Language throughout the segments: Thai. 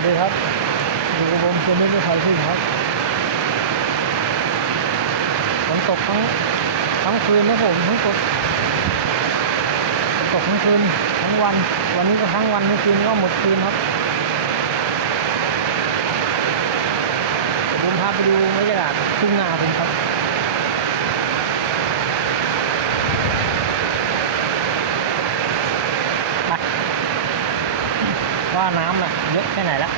วัสดีครับอยู่กับผมคุณไม่ใครขึ้นครับฝนตกทั้งคืนนะผมฝนตกทั้งคืนทั้งวันวันนี้ก็ทั้งวันทั้งคืนก็หมดคืนครับผมพาไปดูบรรยากาศทุ่งนาผมครับว่าน้ำเยอะแค่ไหนแล้ว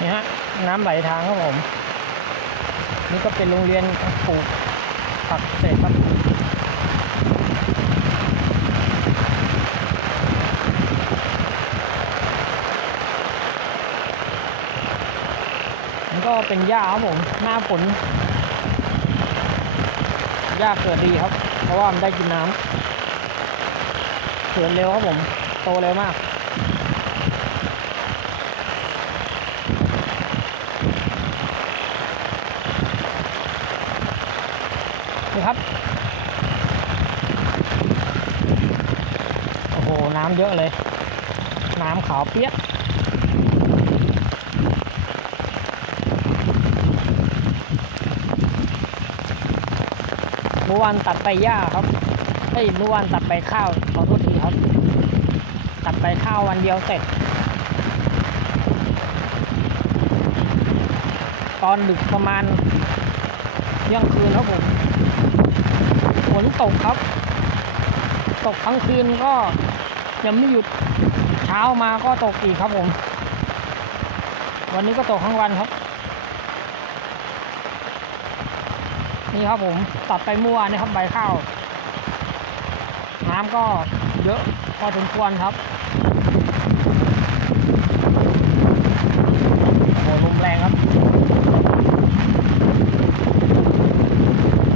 นี่ฮะน้ำไหลทางครับผมนี่ก็เป็นโรงเรียนปลูกผักเกษตรครับมันก็เป็นหญ้าครับผมหน้าฝนหญ้าเกิดดีครับเพราะว่ามันได้กินน้ำเกิดเร็วครับผมโตเร็วมากนี่ครับโอ้โหน้ำเยอะเลยน้ำขาวเปี๊ยกเมื่อวานตัดไปหญ้าครับเมื่อวานตัดไปข้าวขอโทษทีครับตัดไปข้าววันเดียวเสร็จตอนดึกประมาณเที่ยงคืนครับผมฝนตกครับตกทั้งคืนก็ยังไม่หยุดเช้ามาก็ตกอีกครับผมวันนี้ก็ตกทั้งวันครับนี่ครับผมตัดไปเมื่อวานนี่ครับใบข้าวน้ำก็เยอะพอสมควรครับโอ้ลมแรงครับ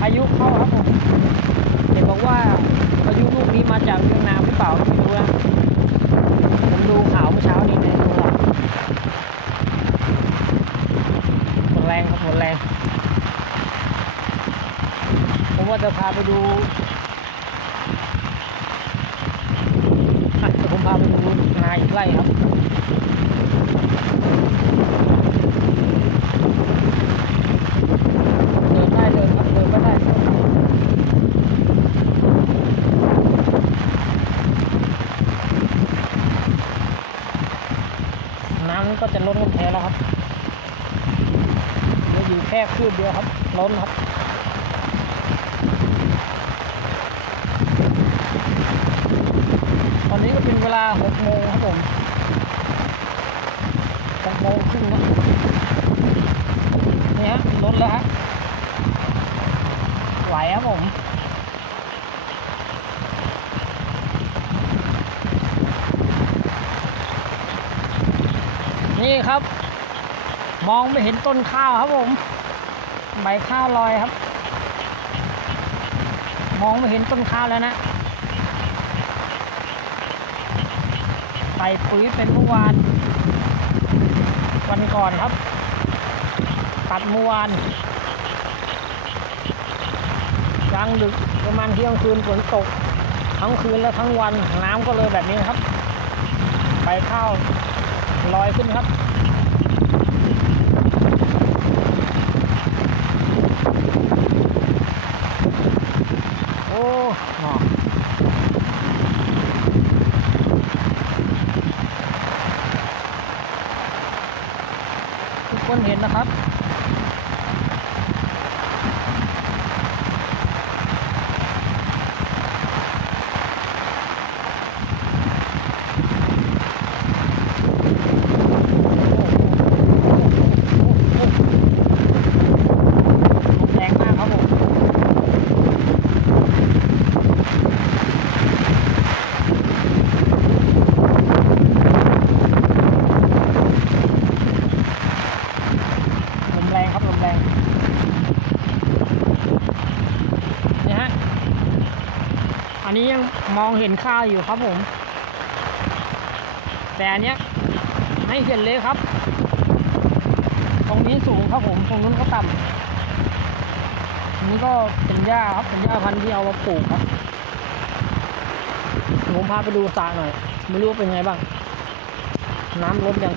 พายุเข้าครับผมเห็นบอกว่าพายุลูกนี้มาจากเวียดนามหรือเปล่าไม่รู้นะผมดูข่าวเมื่อเช้านี้ในโทรศัพท์หมดแรงครับหมดแรงผมว่าจะพาไปดูเดี๋ยวผมพาไปดูนาอีกไร่ครับเดินได้เดินครับเดินไม่ได้น้ำก็จะล้นกันแท้แล้วครับเหลืออยู่แค่คืบเดียวครับล้นครับตอนนี้ก็เป็นเวลา6 โมงครับผม6 โมงครึ่งแล้วนี่ฮะล้นแล้วฮะไหวครับผมนี่ครับมองไม่เห็นต้นข้าวครับผมใบข้าวลอยครับมองไม่เห็นต้นข้าวแล้วนะใส่ปุ๋ยเป็นเมื่อวานวันก่อนครับตัดเมื่อวานกลางดึกประมาณเที่ยงคืนฝนตกทั้งคืนและทั้งวันน้ำก็เลยแบบนี้ครับใบข้าวลอยขึ้นครับโอ้หนอทุกคนเห็นนะครับแรงมากครับผมลมแรงครับลมแรงนี่ฮะอันนี้ยังมองเห็นข้าวอยู่ครับผมแต่อันเนี้ยไม่เห็นเลยครับ รงนี้สูงครับผมตรงนู้นก็ต่ำนี้ก็เป็นหญ้าครับเป็นหญ้าพันธุ์ที่เอามาปลูกครับผมพาไปดูสระหน่อยไม่รู้ว่าเป็นไงบ้างน้ำลดยัง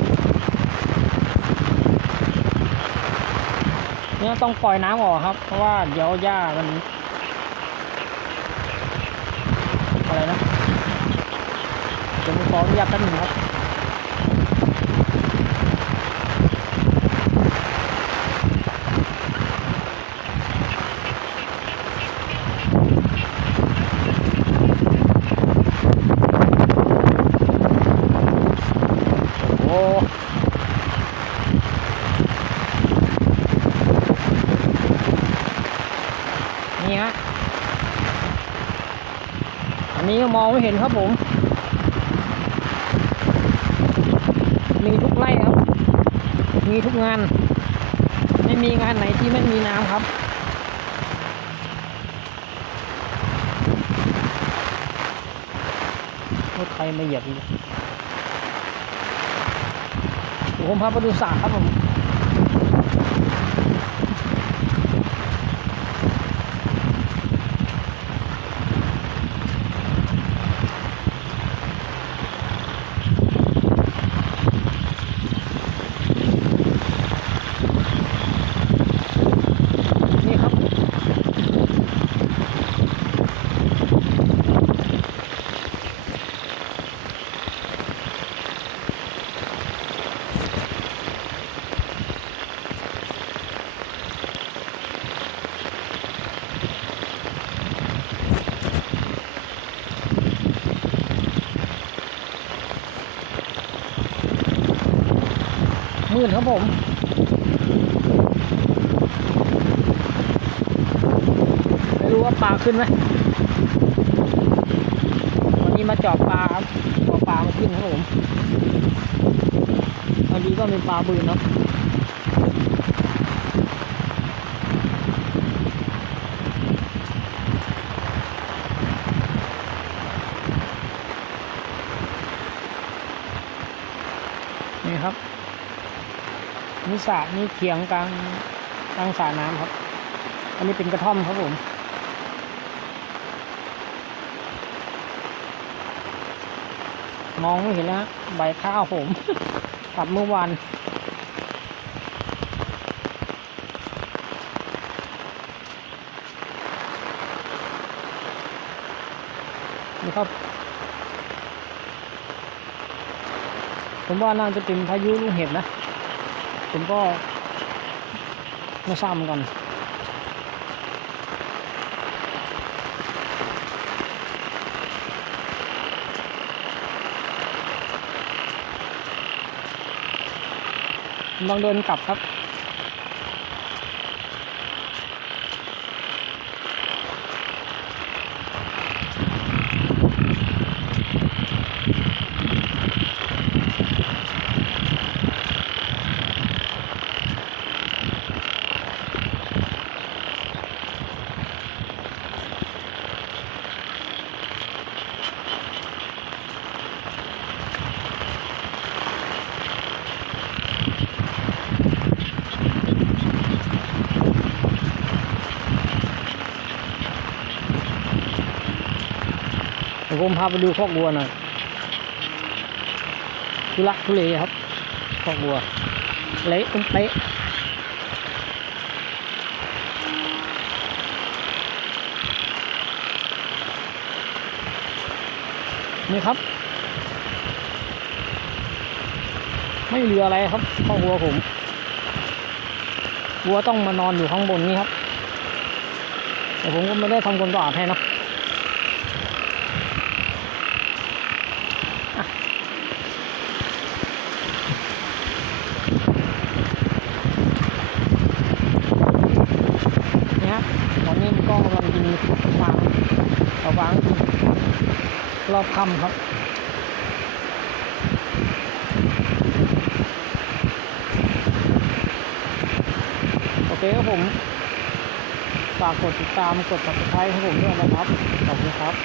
เนี่ยต้องปล่อยน้ำออกครับเพราะว่าเดี๋ยวหญ้ามันอะไรนะเดี๋ยวผมขออนุญาตแป๊บนึงครับโอ้นี่ฮะอันนี้มองไม่เห็นครับผมมีทุกไร่ครับมีทุกงานไม่มีงานไหนที่ไม่มีน้ำครับรถใครมาเหยียบอีกเดี๋ยวผมพาไปดูสระครับผมนี่ครับมืดครับผมไม่รู้ว่าปลาขึ้นไหมวันนี้มาเจาะปลาครับปลามันขึ้นครับผมวันนี้ก็มีปลาบืนเนาะนี่ครับนี่สระนี่เขียงกลางสระน้ำครับอันนี้เป็นกระท่อมครับผมมองไม่เห็นแล้วใบข้าวผมตัดเมื่อวานนี่ครับผมว่าน่าจะเป็นพายุลูกเห็บนะผมก็ไม่ทราบเหมือนกันลองเดินกลับครับเดี๋ยวผมพาไปดูคอกวัวหน่อยทุลักทุเลครับคอกวัวเละตุ้มเป๊ะนี่ครับไม่เหลืออะไรครับคอกวัวผมวัวต้องมานอนอยู่ข้างบนนี้ครับแต่ผมก็ไม่ได้ทำความสะอาดให้นะนี่ฮะตอนนี้มันก็กำลังกินฟางเอาฟางรอบค่ำครับโอเคครับผมฝากกดติดตามกด subscribe ให้ผมด้วยนะครับขอบคุณครับ